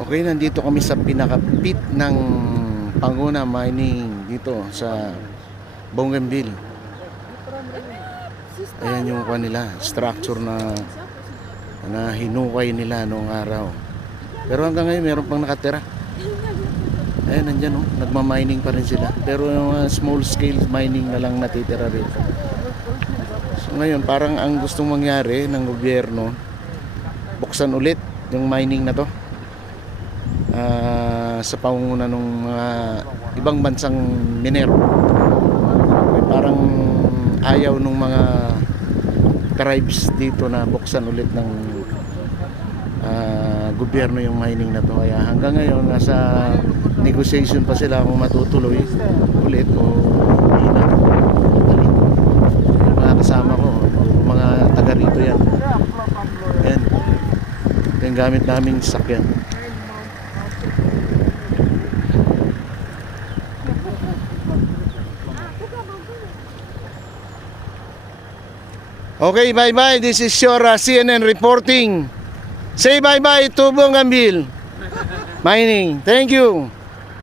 Okay, nandito kami sa pinaka-pit ng Panguna Mining dito sa Bougainville. Ayan yung kanila, structure na hinukay nila noong araw. Pero hanggang ngayon meron pang nakatira. Ayan, nandyan oh, nagmamining pa rin sila. Pero yung small scale mining na lang natitira rito. So ngayon parang ang gustong mangyari ng gobyerno, buksan ulit yung mining na to. Sa pangunguna ng mga ibang bansang minero. Parang ayaw nung mga tribes dito na buksan ulit ng gobyerno yung mining na to. Kaya hanggang ngayon nasa negotiation pa sila kung matutuloy ulit o hindi na. Yung mga kasama ko, mga taga rito yan. Ayan. Ito yung gamit naming sakyan. Okay, bye-bye. This is your CNN reporting. Say bye-bye to Bougainville Mining. Thank you.